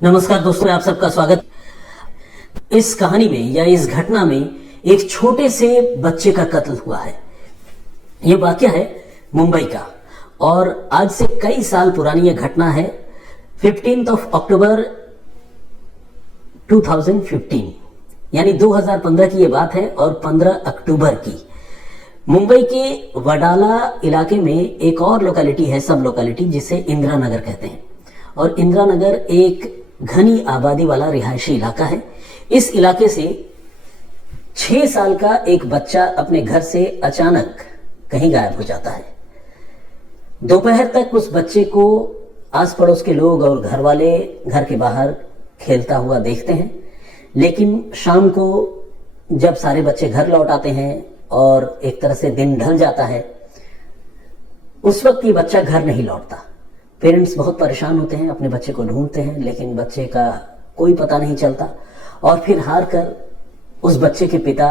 नमस्कार दोस्तों, आप सबका स्वागत। इस कहानी में या इस घटना में एक छोटे से बच्चे का कत्ल हुआ है। यह वाकया है मुंबई का और आज से कई साल पुरानी यह घटना है। 15 अक्टूबर 2015 यानी 2015 की यह बात है और 15 अक्टूबर की मुंबई के वडाला इलाके में एक और लोकेलिटी है, सब लोकेलिटी, जिसे इंदिरा नगर कहते हैं। और इंदिरा नगर एक घनी आबादी वाला रिहायशी इलाका है। इस इलाके से 6 साल का एक बच्चा अपने घर से अचानक कहीं गायब हो जाता है। दोपहर तक उस बच्चे को आस पड़ोस के लोग और घर वाले घर के बाहर खेलता हुआ देखते हैं, लेकिन शाम को जब सारे बच्चे घर लौट आते हैं और एक तरह से दिन ढल जाता है, उस वक्त ये बच्चा घर नहीं लौटता। पेरेंट्स बहुत परेशान होते हैं, अपने बच्चे को ढूंढते हैं, लेकिन बच्चे का कोई पता नहीं चलता। और फिर हार कर उस बच्चे के पिता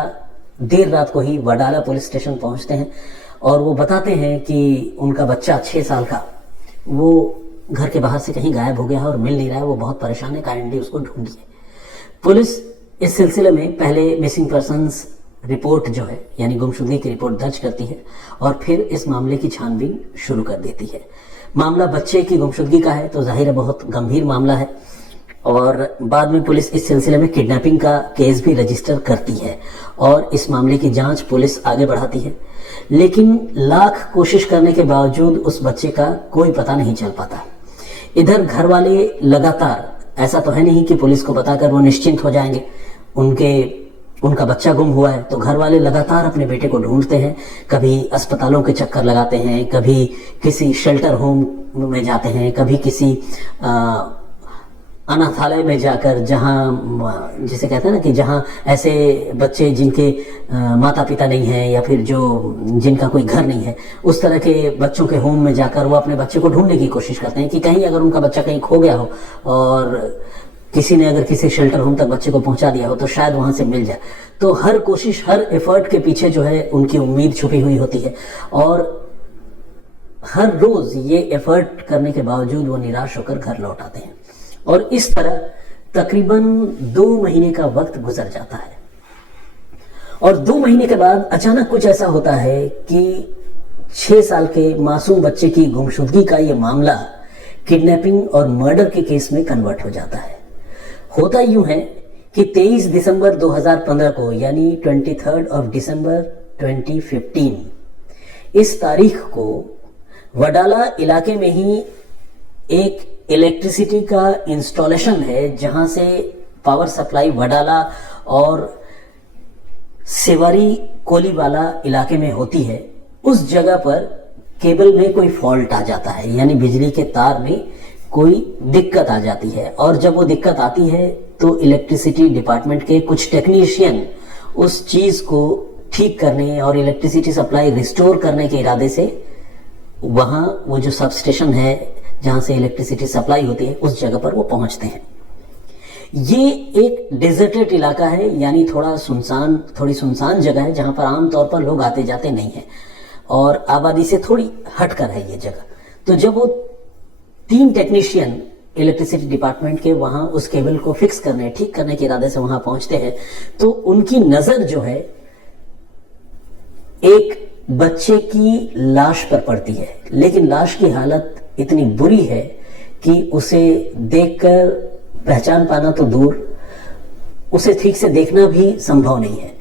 देर रात को ही वडाला पुलिस स्टेशन पहुंचते हैं और वो बताते हैं कि उनका बच्चा 6 साल का वो घर के बाहर से कहीं गायब हो गया है और मिल नहीं रहा है। वो बहुत परेशान है, काइंडली उसको ढूंढिए। पुलिस इस सिलसिले में पहले मिसिंग पर्सन्स रिपोर्ट जो है यानी गुमशुदगी की रिपोर्ट दर्ज करती है और फिर इस मामले की छानबीन शुरू कर देती है। मामला बच्चे की गुमशुदगी का है तो जाहिर है बहुत गंभीर मामला है और बाद में पुलिस इस सिलसिले में किडनैपिंग का केस भी रजिस्टर करती है और इस मामले की जांच पुलिस आगे बढ़ाती है। लेकिन लाख कोशिश करने के बावजूद उस बच्चे का कोई पता नहीं चल पाता। इधर घर वाले लगातार, ऐसा तो है नहीं कि पुलिस को बताकर वो निश्चिंत हो जाएंगे, उनका बच्चा गुम हुआ है, तो घर वाले लगातार अपने बेटे को ढूंढते हैं। कभी अस्पतालों के चक्कर लगाते हैं, कभी किसी शेल्टर होम में जाते हैं, कभी किसी अनाथालय में जाकर, जहां जिसे कहते हैं ना कि जहां ऐसे बच्चे जिनके माता पिता नहीं है या फिर जिनका कोई घर नहीं है, उस तरह के बच्चों के होम में जाकर वो अपने बच्चे को ढूंढने की कोशिश करते हैं कि कहीं अगर उनका बच्चा कहीं खो गया हो और किसी ने अगर किसी शेल्टर होम तक बच्चे को पहुंचा दिया हो तो शायद वहां से मिल जाए। तो हर कोशिश, हर एफर्ट के पीछे जो है उनकी उम्मीद छुपी हुई होती है और हर रोज ये एफर्ट करने के बावजूद वो निराश होकर घर लौट आते हैं। और इस तरह तकरीबन 2 महीने का वक्त गुजर जाता है और 2 महीने के बाद अचानक कुछ ऐसा होता है कि 6 साल के मासूम बच्चे की गुमशुदगी का ये मामला किडनैपिंग और मर्डर के केस में कन्वर्ट हो जाता है। होता यूं है कि 23 दिसंबर 2015 को यानी 23 दिसंबर 2015 इस तारीख को वडाला इलाके में ही एक इलेक्ट्रिसिटी का इंस्टॉलेशन है, जहां से पावर सप्लाई वडाला और सेवारी कोलीवाला इलाके में होती है। उस जगह पर केबल में कोई फॉल्ट आ जाता है, यानी बिजली के तार में कोई दिक्कत आ जाती है। और जब वो दिक्कत आती है तो इलेक्ट्रिसिटी डिपार्टमेंट के कुछ टेक्नीशियन उस चीज को ठीक करने और इलेक्ट्रिसिटी सप्लाई रिस्टोर करने के इरादे से वहां वो जो सब स्टेशन है जहां से इलेक्ट्रिसिटी सप्लाई होती है उस जगह पर वो पहुंचते हैं। ये एक डेजर्टेड इलाका है, यानी थोड़ी सुनसान जगह है जहां पर आमतौर पर लोग आते जाते नहीं है और आबादी से थोड़ी हटकर है ये जगह। तो जब वो 3 टेक्नीशियन इलेक्ट्रिसिटी डिपार्टमेंट के वहां उस केबल को फिक्स करने, ठीक करने के इरादे से वहां पहुंचते हैं तो उनकी नजर जो है एक बच्चे की लाश पर पड़ती है। लेकिन लाश की हालत इतनी बुरी है कि उसे देखकर पहचान पाना तो दूर, उसे ठीक से देखना भी संभव नहीं है।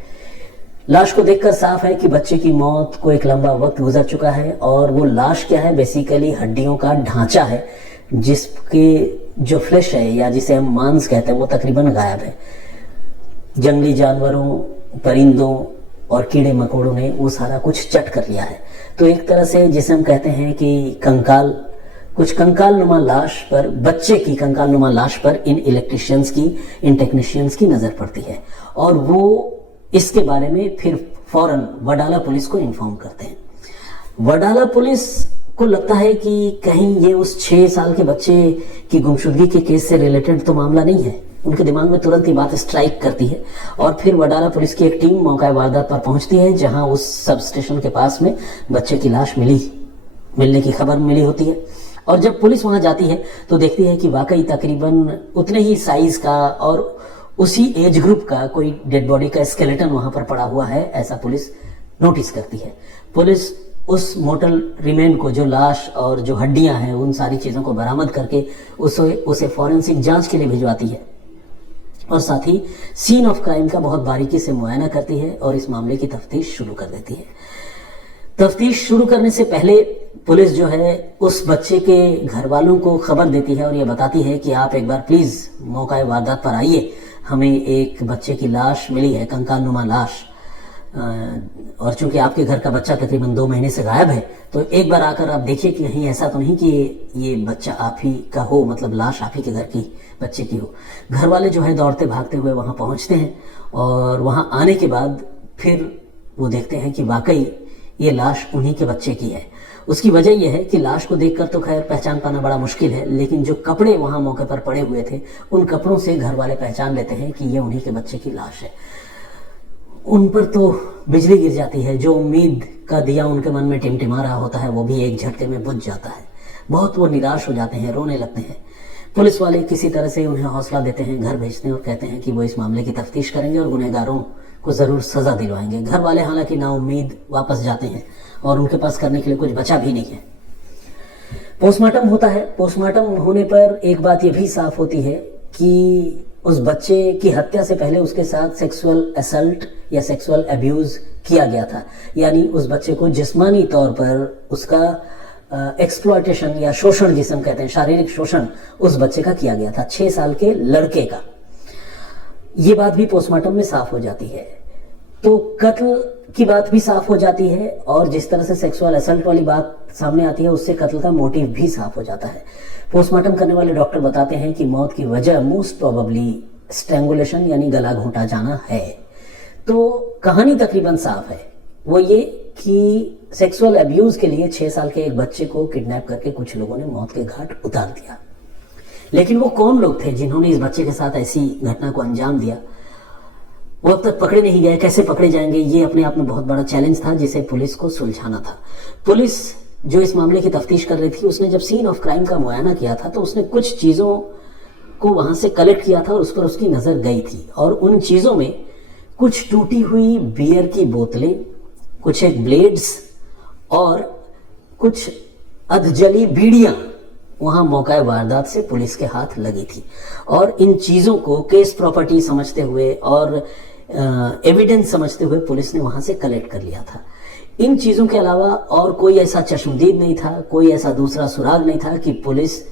लाश को देखकर साफ है कि बच्चे की मौत को एक लंबा वक्त गुजर चुका है और वो लाश क्या है, बेसिकली हड्डियों का ढांचा है, जिसके जो फ्लैश है या जिसे हम मांस कहते हैं वो तकरीबन गायब है। जंगली जानवरों, परिंदों और कीड़े मकोड़ों ने वो सारा कुछ चट कर लिया है। तो एक तरह से जिसे हम कहते हैं कि कंकाल नुमा लाश पर, बच्चे की कंकाल नुमा लाश पर इन टेक्नीशियंस की नजर पड़ती है और वो इसके बारे में फिर फौरन वडाला पुलिस को इन्फॉर्म करते हैं। वडाला पुलिस को लगता है कि कहीं ये उस 6 साल के बच्चे की गुमशुदगी के केस से रिलेटेड तो मामला नहीं है। उनके दिमाग में तुरंत ही बात स्ट्राइक करती है और फिर वडाला पुलिस की एक टीम मौका वारदात पर पहुंचती है, जहां उस सब स्टेशन के पास में बच्चे की लाश मिलने की खबर मिली होती है। और जब पुलिस वहां जाती है तो देखती है कि वाकई तकरीबन उतने ही साइज का और उसी एज ग्रुप का कोई डेड बॉडी का स्केलेटन वहां पर पड़ा हुआ है, ऐसा पुलिस नोटिस करती है। पुलिस उस मोर्टल रिमेन को, जो लाश और जो हड्डियां हैं, उन सारी चीजों को बरामद करके उसे फॉरेंसिक जांच के लिए भिजवाती है और साथ ही सीन ऑफ क्राइम का बहुत बारीकी से मुआयना करती है और इस मामले की तफ्तीश शुरू कर देती है। तफ्तीश शुरू करने से पहले पुलिस जो है उस बच्चे के घर वालों को खबर देती है और ये बताती है कि आप एक बार प्लीज मौका वारदात पर आइए, हमें एक बच्चे की लाश मिली है, कंकाल नुमा लाश, और चूंकि आपके घर का बच्चा तकरीबन 2 महीने से गायब है, तो एक बार आकर आप देखिए कि कहीं ऐसा तो नहीं कि ये बच्चा आप ही का हो, मतलब लाश आप ही के घर की बच्चे की हो। घर वाले जो है दौड़ते भागते हुए वहां पहुंचते हैं और वहां आने के बाद फिर वो देखते हैं कि वाकई ये लाश उन्हीं के बच्चे की है। उसकी वजह यह है कि लाश को देखकर तो खैर पहचान पाना बड़ा मुश्किल है, लेकिन जो कपड़े वहां मौके पर पड़े हुए थे उन कपड़ों से घर वाले पहचान लेते हैं कि ये उन्हीं के बच्चे की लाश है। उन पर तो बिजली गिर जाती है, जो उम्मीद का दिया उनके मन में टिमटिमा रहा होता है वो भी एक झटके में बुझ जाता है। बहुत वो निराश हो जाते हैं, रोने लगते हैं। पुलिस वाले किसी तरह से उन्हें हौसला देते हैं, घर भेजते हैं और कहते हैं कि वो इस मामले की तफ्तीश करेंगे और गुनहगारों को जरूर सजा दिलवाएंगे। घर वाले हालांकि नाउम्मीद वापस जाते हैं और उनके पास करने के लिए कुछ बचा भी नहीं है। पोस्टमार्टम होता है। पोस्टमार्टम होने पर एक बात यह भी साफ होती है कि उस बच्चे की हत्या से पहले उसके साथ सेक्सुअल असल्ट या सेक्सुअल अब्यूज किया गया था, यानी उस बच्चे को जिस्मानी तौर पर उसका एक्सप्लॉयटेशन या शोषण जिसे हम कहते हैं, शारीरिक शोषण उस बच्चे का किया गया था, 6 साल के लड़के का। ये बात भी पोस्टमार्टम में साफ हो जाती है। तो कत्ल की बात भी साफ हो जाती है और जिस तरह से सेक्सुअल असल्ट वाली बात सामने आती है उससे कत्ल का मोटिव भी साफ हो जाता है। पोस्टमार्टम करने वाले डॉक्टर बताते हैं कि मौत की वजह मोस्ट प्रोबेबली स्ट्रैंगुलेशन यानी गला घोंटा जाना है। तो कहानी तकरीबन साफ है, वो ये कि सेक्सुअल अब्यूज के लिए 6 साल के एक बच्चे को किडनैप करके कुछ लोगों ने मौत के घाट उतार दिया। लेकिन वो कौन लोग थे जिन्होंने इस बच्चे के साथ ऐसी घटना को अंजाम दिया, वो अब तक पकड़े नहीं गए। कैसे पकड़े जाएंगे, ये अपने आप में बहुत बड़ा चैलेंज था जिसे पुलिस को सुलझाना था। पुलिस जो इस मामले की तफ्तीश कर रही थी, उसने जब सीन ऑफ क्राइम का मुआयना किया था तो उसने कुछ चीजों को वहां से कलेक्ट किया था और उस पर उसकी नजर गई थी। और उन चीजों में कुछ टूटी हुई बियर की बोतलें, कुछ एक ब्लेड्स और कुछ अधजली बीड़ियां वहां मौका वारदात से पुलिस के हाथ लगी थी। और इन चीजों को केस प्रॉपर्टी समझते हुए और एविडेंस समझते हुए पुलिस ने वहां से कलेक्ट कर लिया था। इन चीजों के अलावा और कोई ऐसा चश्मदीद नहीं था, कोई ऐसा दूसरा सुराग नहीं था कि पुलिस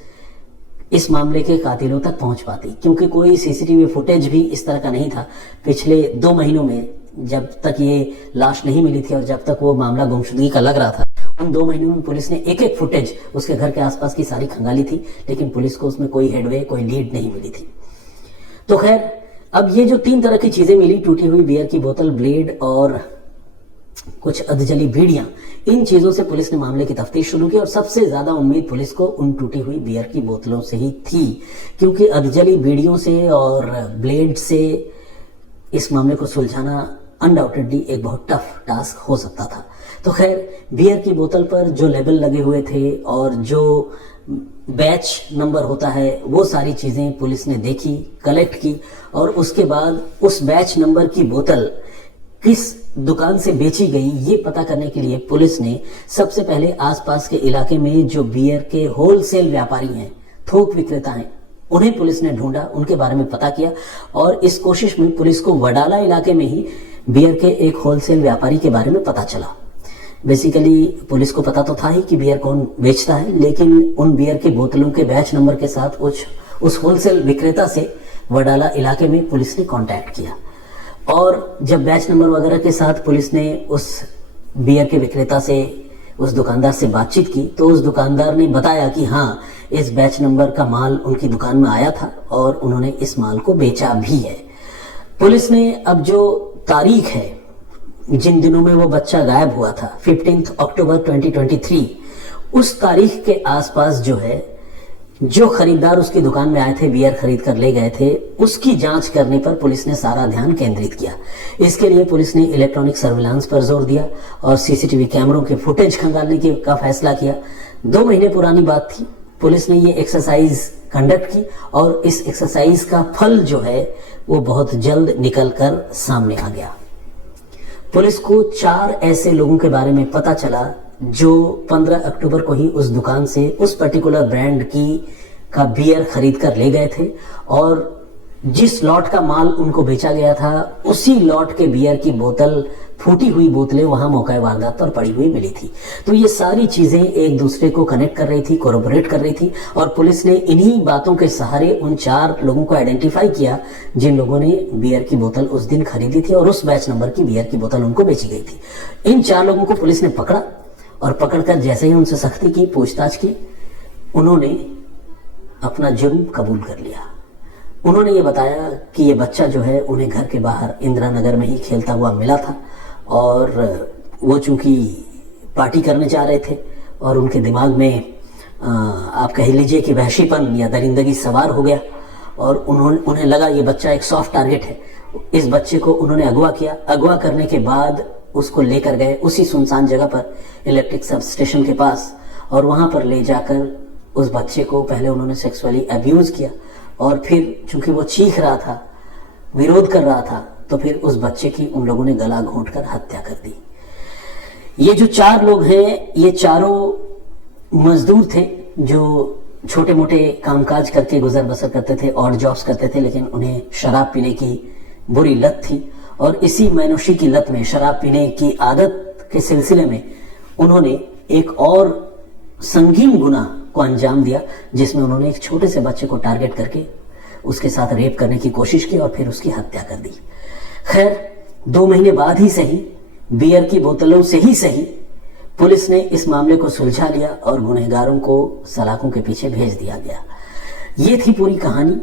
इस मामले के कातिलों तक पहुंच पाती, क्योंकि कोई सीसीटीवी फुटेज भी इस तरह का नहीं था। पिछले 2 महीनों में जब तक ये लाश नहीं मिली थी और जब तक वो मामला गुमशुदगी का लग रहा था, उन 2 महीनों में पुलिस ने एक फुटेज उसके घर के आसपास की सारी खंगाली थी, लेकिन पुलिस को उसमें कोई हेडवे, कोई लीड नहीं मिली थी। तो खैर, अब ये जो 3 तरह की चीजें मिली, टूटी हुई बियर की बोतल, ब्लेड और कुछ अधजली बीड़ियां, इन चीजों से पुलिस ने मामले की तफ्तीश शुरू की और सबसे ज्यादा उम्मीद पुलिस को उन टूटी हुई बियर की बोतलों से ही थी, क्योंकि अधजली बीड़ियों से और ब्लेड से इस मामले को सुलझाना अनडाउटेडली एक बहुत टफ टास्क हो सकता था। तो खैर, बियर की बोतल पर जो लेबल लगे हुए थे और जो बैच नंबर होता है, वो सारी चीजें पुलिस ने देखी, कलेक्ट की और उसके बाद उस बैच नंबर की बोतल किस दुकान से बेची गई ये पता करने के लिए पुलिस ने सबसे पहले आसपास के इलाके में जो बियर के होलसेल व्यापारी हैं, थोक विक्रेता हैं, उन्हें पुलिस ने ढूंढा, उनके बारे में पता किया और इस कोशिश में पुलिस को वडाला इलाके में ही बियर के एक होलसेल व्यापारी के बारे में पता चला। बेसिकली पुलिस को पता तो था ही कि बियर कौन बेचता है, लेकिन उन बियर की बोतलों के बैच नंबर के साथ उस होलसेल विक्रेता से वडाला इलाके में पुलिस ने कांटेक्ट किया। और जब बैच नंबर वगैरह के साथ पुलिस ने उस बियर के विक्रेता से, उस दुकानदार से बातचीत की, तो उस दुकानदार ने बताया कि हाँ, इस बैच नंबर का माल उनकी दुकान में आया था और उन्होंने इस माल को बेचा भी है। पुलिस ने अब जो तारीख है जिन दिनों में वो बच्चा गायब हुआ था, 15 अक्टूबर 2023, उस तारीख के आसपास जो है, जो खरीदार उसकी दुकान में आए थे, बियर खरीद कर ले गए थे, उसकी जांच करने पर पुलिस ने सारा ध्यान केंद्रित किया। इसके लिए पुलिस ने इलेक्ट्रॉनिक सर्विलांस पर जोर दिया और सीसीटीवी कैमरों के फुटेज खंगालने का फैसला किया। 2 महीने पुरानी बात थी पुलिस ने ये एक्सरसाइज कंडक्ट की और इस एक्सरसाइज का फल जो है वो बहुत जल्द निकल कर सामने आ गया। पुलिस को 4 ऐसे लोगों के बारे में पता चला जो 15 अक्टूबर को ही उस दुकान से उस पर्टिकुलर ब्रांड का बियर खरीद कर ले गए थे और जिस लॉट का माल उनको बेचा गया था उसी लॉट के बियर की बोतल, फूटी हुई बोतलें वहां मौका वारदात पर पड़ी हुई मिली थी। तो ये सारी चीजें एक दूसरे को कनेक्ट कर रही थी, कोरोबोरेट कर रही थी और पुलिस ने इन्हीं बातों के सहारे उन 4 लोगों को आइडेंटिफाई किया जिन लोगों ने बियर की बोतल उस दिन खरीदी थी और उस बैच नंबर की बियर की बोतल उनको बेची गई थी। इन 4 लोगों को पुलिस ने पकड़ा और पकड़कर जैसे ही उनसे सख्ती की, पूछताछ की, उन्होंने अपना जुर्म कबूल कर लिया। उन्होंने ये बताया कि ये बच्चा जो है उन्हें घर के बाहर इंदिरा नगर में ही खेलता हुआ मिला था और वो चूंकि पार्टी करने जा रहे थे और उनके दिमाग में आप कह लीजिए कि वहशीपन या दरिंदगी सवार हो गया और उन्हें लगा ये बच्चा एक सॉफ्ट टारगेट है। इस बच्चे को उन्होंने अगवा किया। अगवा करने के बाद उसको लेकर गए उसी सुनसान जगह पर, इलेक्ट्रिक सब स्टेशन के पास, और वहां पर ले जाकर उस बच्चे को पहले उन्होंने सेक्सुअली अब्यूज किया और फिर चूंकि वो चीख रहा था, विरोध कर रहा था, तो फिर उस बच्चे की उन लोगों ने गला घोंटकर हत्या कर दी। ये जो 4 लोग हैं ये चारों मजदूर थे जो छोटे मोटे कामकाज करके गुजर बसर करते थे और जॉब्स करते थे, लेकिन उन्हें शराब पीने की बुरी लत थी और इसी मैनोशी की लत में, शराब पीने की आदत के सिलसिले में उन्होंने एक और संगीन गुनाह को अंजाम दिया जिसमें उन्होंने एक छोटे से बच्चे को टारगेट करके उसके साथ रेप करने की कोशिश की और फिर उसकी हत्या कर दी। खैर 2 महीने बाद ही सही, बियर की बोतलों से ही सही, पुलिस ने इस मामले को सुलझा लिया और गुनहगारों को सलाखों के पीछे भेज दिया गया। ये थी पूरी कहानी।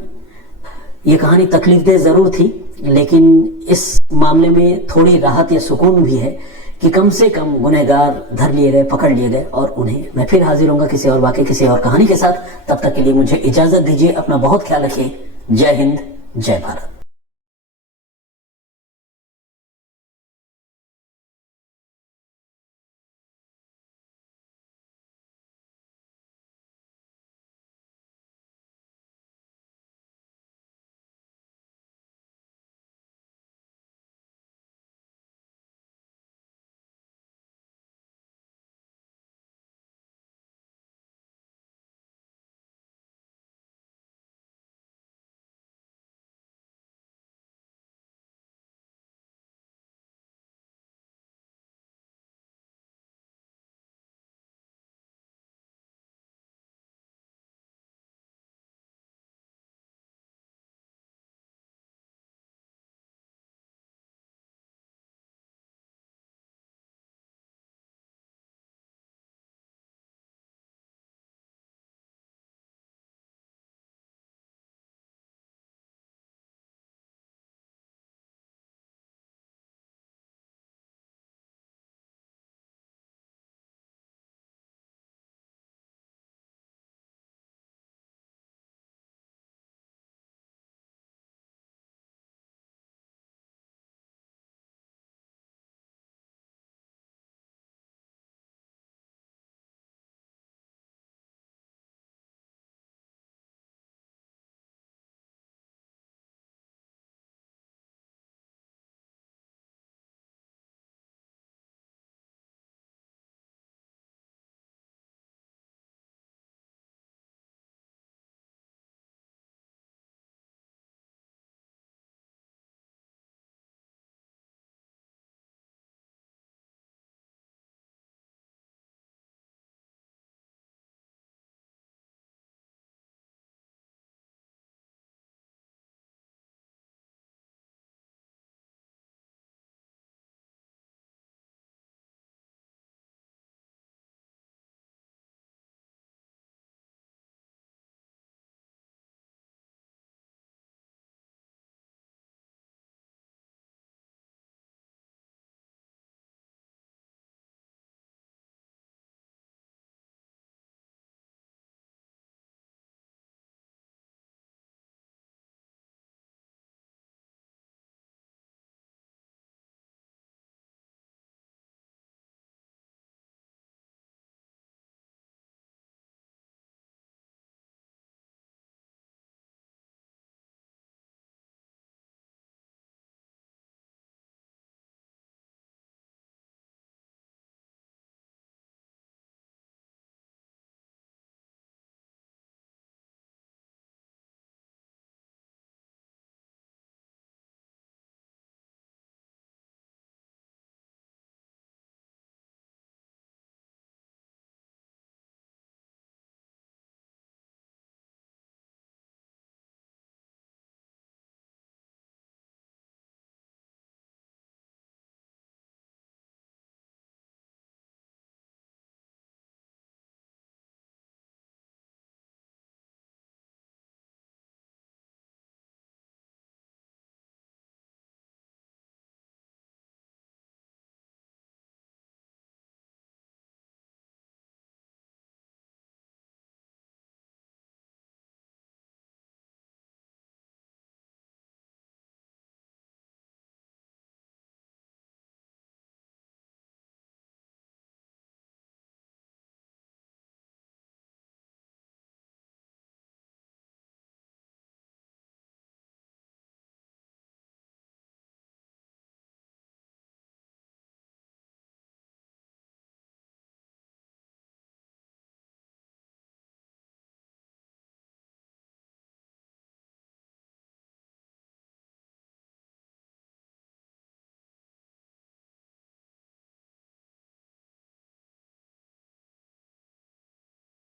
ये कहानी तकलीफदेह जरूर थी, लेकिन इस मामले में थोड़ी राहत या सुकून भी है कि कम से कम गुनहगार धर लिए गए, पकड़ लिए गए और उन्हें मैं फिर हाजिर होऊंगा किसी और वाकये, किसी और कहानी के साथ। तब तक के लिए मुझे इजाजत दीजिए। अपना बहुत ख्याल रखिए। जय हिंद, जय भारत।